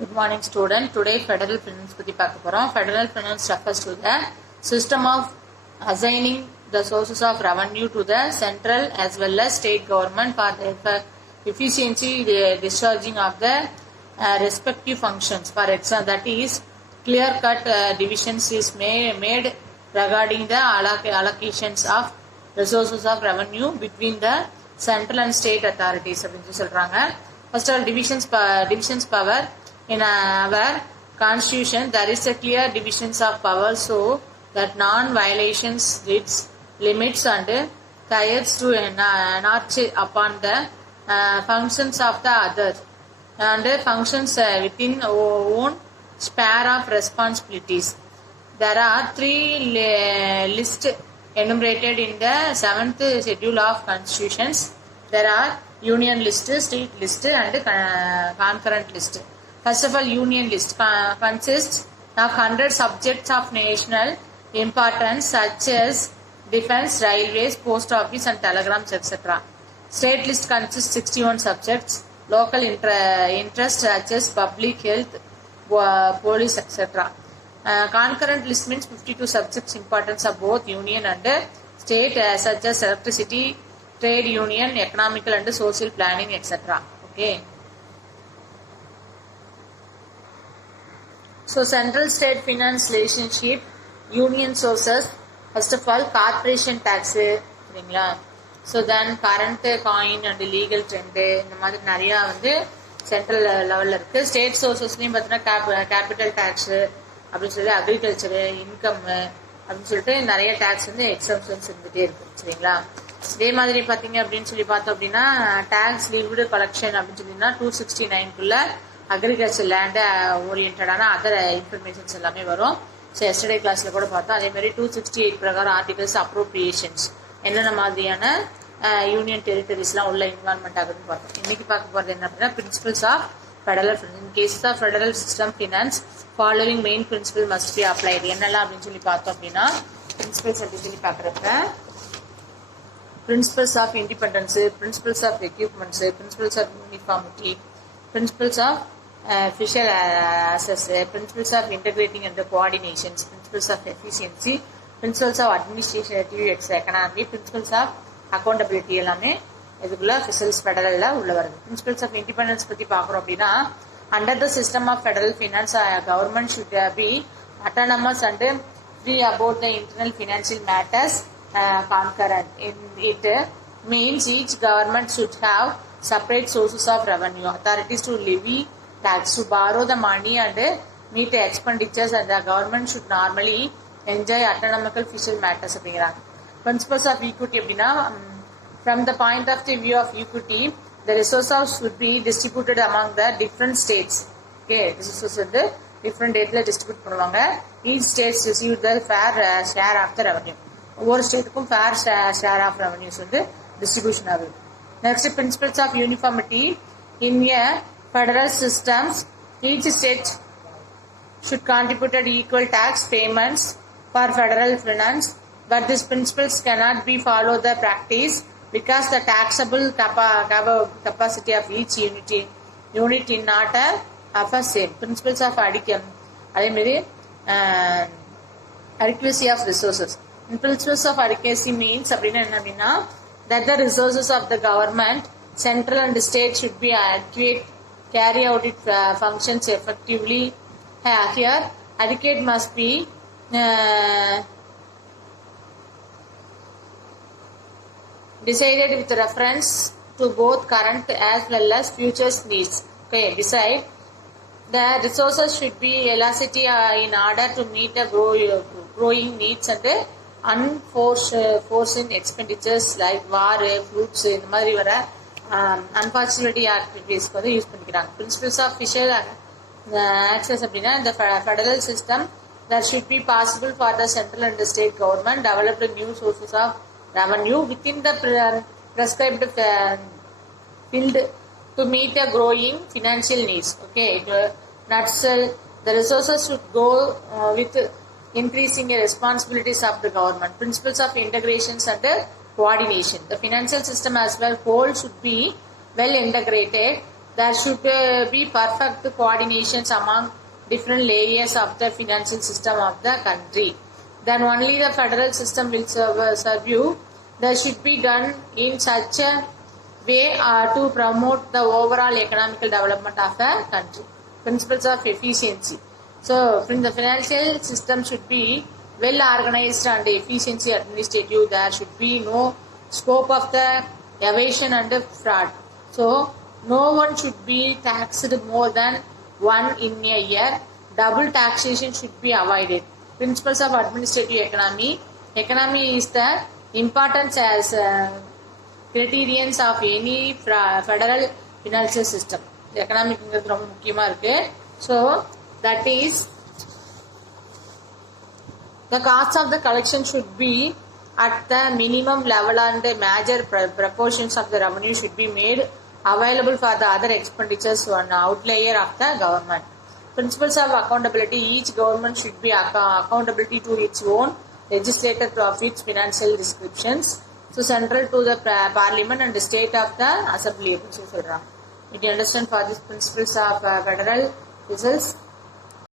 Good morning, student. Today, federal finance பத்தி பார்க்க போறோம். Federal finance refers to the system of assigning the sources of revenue to the central as well as state government for the efficiency discharging of the respective functions. For example, that is clear-cut divisions is made regarding the allocations of resources of revenue between the central and state authorities. அப்படின்னு சொல்றாங்க. First of all, divisions power. In our constitution, there is a clear divisions of power so that non-violations limits and tires to notch upon the functions of the other and functions within own sphere of responsibilities. There are three lists enumerated in the 7th schedule of constitutions. There are union list, state list and concurrent list. First of all, union list consists of 100 subjects of national importance such as defense, railways, post office and telegrams, etc. State list consists 61 subjects, local interest such as public health, police, etc. Concurrent list means 52 subjects importance of both union and state such as electricity, trade union, economical and social planning, etc. Okay. So, central state finance relationship, union sources, first of all, corporation tax, சரிங்களா? So, then current coin and legal trend, இந்த மாதிரி நிறையா வந்து சென்ட்ரல் லெவலில் இருக்குது. ஸ்டேட் சோர்சஸ்லையும் பார்த்தீங்கன்னா capital tax அப்படின்னு சொல்லி அக்ரிகல்ச்சரு, இன்கம் அப்படின்னு சொல்லிட்டு நிறைய டேக்ஸ் வந்து எக்ஸம்ஷன்ஸ் இருந்துகிட்டே இருக்கும், சரிங்களா? இதே மாதிரி பார்த்தீங்க அப்படின்னு சொல்லி பார்த்தோம் அப்படின்னா டேக்ஸ் லீவ்டு கலெக்ஷன் அப்படின்னு சொல்லிங்கன்னா 269 அக்ரிகல்ச்சர் லேண்டு ஓரியன்டான அதர் இன்ஃபர்மேஷன்ஸ் எல்லாமே வரும். ஸோ எஸ்டர்டே கிளாஸில் கூட பார்த்தோம். அதே மாதிரி 268 பிரகாரம் ஆர்டிகல்ஸ் அப்ரோப்ரியேஷன்ஸ் என்னென்ன மாதிரியான யூனியன் டெரிட்டரிஸ்லாம் உள்ள இன்வால்மெண்ட் ஆகுதுன்னு பார்த்தோம். இன்னைக்கு பார்க்க போகிறது என்ன அப்படின்னா principles of federal finance. In case of federal system finance following main principle must be applied. என்னெல்லாம் அப்படின்னு சொல்லி பார்த்தோம் அப்படின்னா பிரின்சிபல்ஸ் அப்படின்னு சொல்லி பார்க்குறப்ப principles of independence, principles of equipments, principles of uniformity, principles of fiscal assets, principles of integrating and the coordinations, principles of efficiency, principles of administrative economy, principles of accountability எல்லாமே இதுக்குள்ள ஃபிஷல்ஸ் ஃபெடரல்ல உள்ள வருது. பிரின்சிபல்ஸ் ஆஃப் இண்டிபெண்டன்ஸ் பத்தி பார்க்குறோம் அப்படின்னா under the system of federal finance government should be autonomous and free about the internal financial matters. Concurrent in it means each government should have separate sources of revenue, authorities to levy tax, to borrow the money and meet the expenditures, and the government should normally enjoy autonomical fiscal matters. Principles of equity அப்படின்னா from the point of the view of equity, the resources should be distributed among the different states. Okay, resources வந்து different stateல distribute பண்ணுவாங்க. Each state receive the fair share of the revenue. ஒவ்வொரு ஸ்டேட்டுக்கும் fair share of revenues வந்து distribution ஆகுது. Next principles of uniformity. In a federal systems each state should contribute equal tax payments for federal finance, but these principles cannot be followed the practice because the taxable capacity of each unit is not of a same. Principles of அதே மாதிரி adequacy of resources. Principles of adequacy means அப்படின்னா that the resources of the government, central and state should be adequate, carry out its functions effectively. Here, adequate must be decided with reference to both current as well as future needs. Okay, beside the resources should be elasticity in order to meet the growing needs and unforeseen expenditures like war, floods, இந்த மாதிரி வர அன்பார்ச்சுனிட்டி ஆக்டிவிட்டீஸ்க்கு வந்து யூஸ் பண்ணிக்கிறாங்க. Principles of ஃபிஷல் ஆக்சஸ் அப்படின்னா இந்த federal system that should be possible for the central and the state government develop new sources of revenue within the prescribed field to meet the growing financial needs. Okay, the resources should go with increasing the responsibilities of the government. Principles of integrations and coordination. The financial system as well whole should be well integrated There should be perfect coordinations among different layers of the financial system of the country. Then only the federal system will serve you. That should be done in such a way to promote the overall economical development of a country. Principles of efficiency. So, the financial system should be well organized and efficiency administrative. There should be no scope of the evasion and fraud. So, no one should be taxed more than one in a year. Double taxation should be avoided. Principles of administrative economy. Economy is the importance as criterions of any federal financial system. Economic ரொம்ப முக்கியமா இருக்கு. So that is the cost of the collection should be at the minimum level and major proportions of the revenue should be made available for the other expenditures on outlayer of the government. Principles of accountability. Each government should be accountability to its own legislator of its financial descriptions. So central to the parliament and the state of the assembly. Did you understand for these principles of federal results?